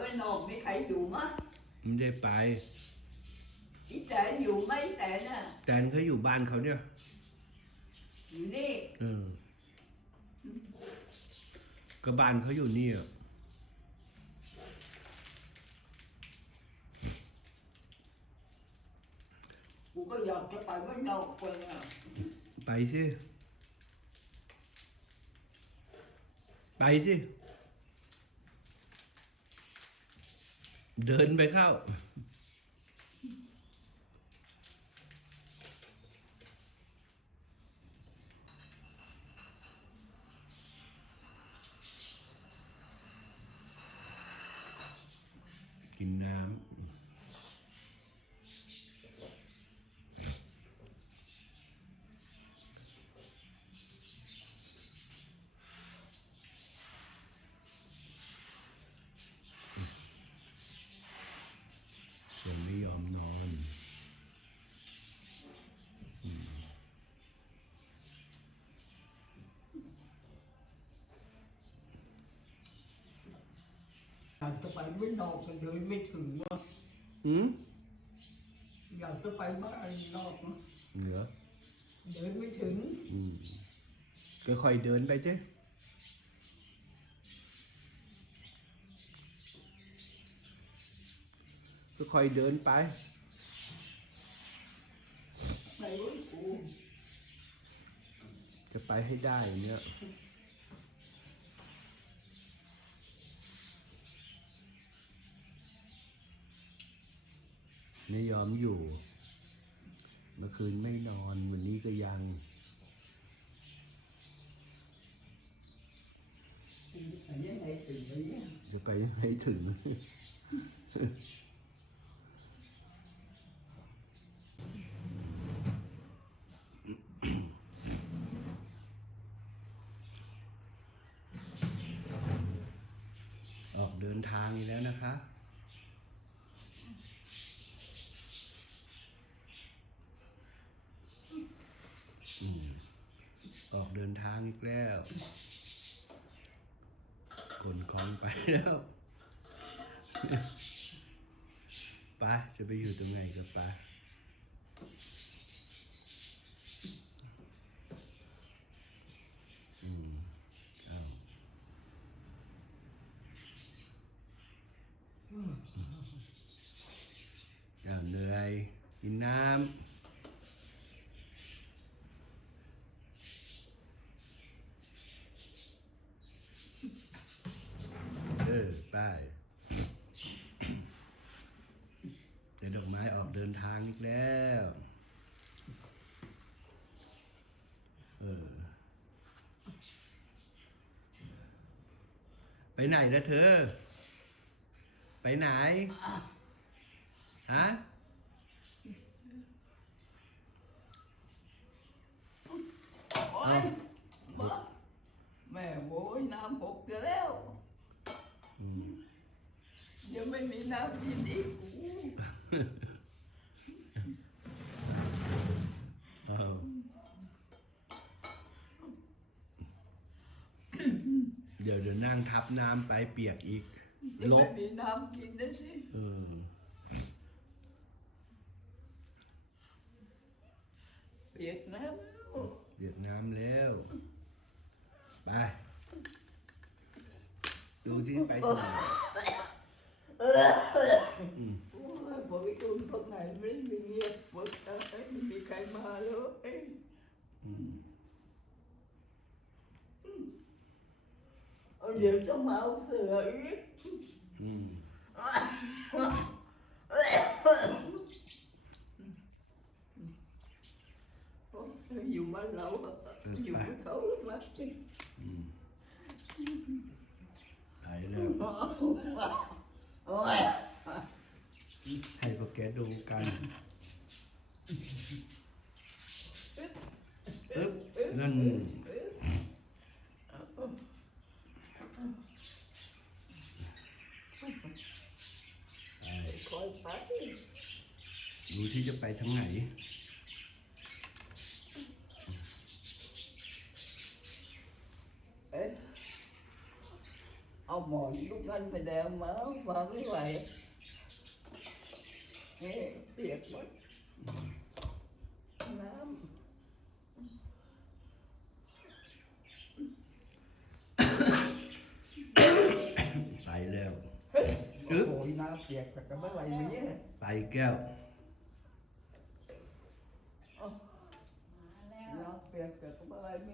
ว่านอกมีใครอยู่มั้ยไม่ได้ไป อีแตนอยู่ไหมแตนน่ะ แตนเขาอยู่บ้านเขาเนี่ย อยู่นี่เออ ก็บ้านเขาอยู่นี่อะกูก็อยากจะไปว่านอกคนอะไปสิ ไปสิ เดินไปเข้า กินน้ำ ยังไม่ยอมนอน อยากจะไปว่านอกกันเดินไม่ถึงว่ะอืมอยากจะไปบ้านนอกนะเหนือเดินไม่ถึงอืมก็ค่อยเดินไปเจ้ก็ค่อยเดินไปไหนวะกูจะไปให้ได้อย่างเนี้ย ไม่ยอมอยู่ เมื่อคืนไม่นอนวันนี้ก็ยังจะไปยังไงถึง ออกเดินทางอีกแล้วนะคะ ออกเดินทางอีกแล้วขนของไปแล้วไปจะไปอยู่ตรงไหนก็ไปอืมเอาเอาเหนื่อยกินน้ำเออไป เดี๋ยวดอกไม้ออกเดินทางอีกแล้ว เออ ไปไหนแล้วเธอ ไปไหน ฮะโอ้ยบ้าแม่โว้ยน้ำหกจะแล้วอืมเดี๋ยวไม่มีน้ำกินอีกกู เอาเดี๋ยวเดี๋ยวนั่ง ทับน้ำไปเปียกอีก จะลไม่บ มีน้ำกินนะสิเออ เปียกน้เปียกน้ำแล้ว ไป ดูที่ไปถึงไหนอืมำโอ้ยพอไปตุนพวกไหนไม่มีเงียบหมดเอ้ยไม่มีใครมาเลยเอ้ยอืม เอาเดี๋ยวจะมาเอาเสืออีกอืม อยู่บ้านเราอยู่กับเขาแล้วมา อืมไปแล้ว โอ้ย ให้พวกแกดูกันอึ๊บนั่นไป คอย ไปดูที่จะไปทางไหน เอ๊ะเอาหมอนลูกนั่นไปเดิมมามาไม่ไหวเอ๊ะเปียกหมดน้ำ ไปแล้ว เฮ้ยอึ๊บโอ้ยน้ำเปียกแต่ก็ไม่ไหวเนี่ยไปแก้วมาแล้วน้ำเปียกแต่ก็ไม่ไหวเนี่ย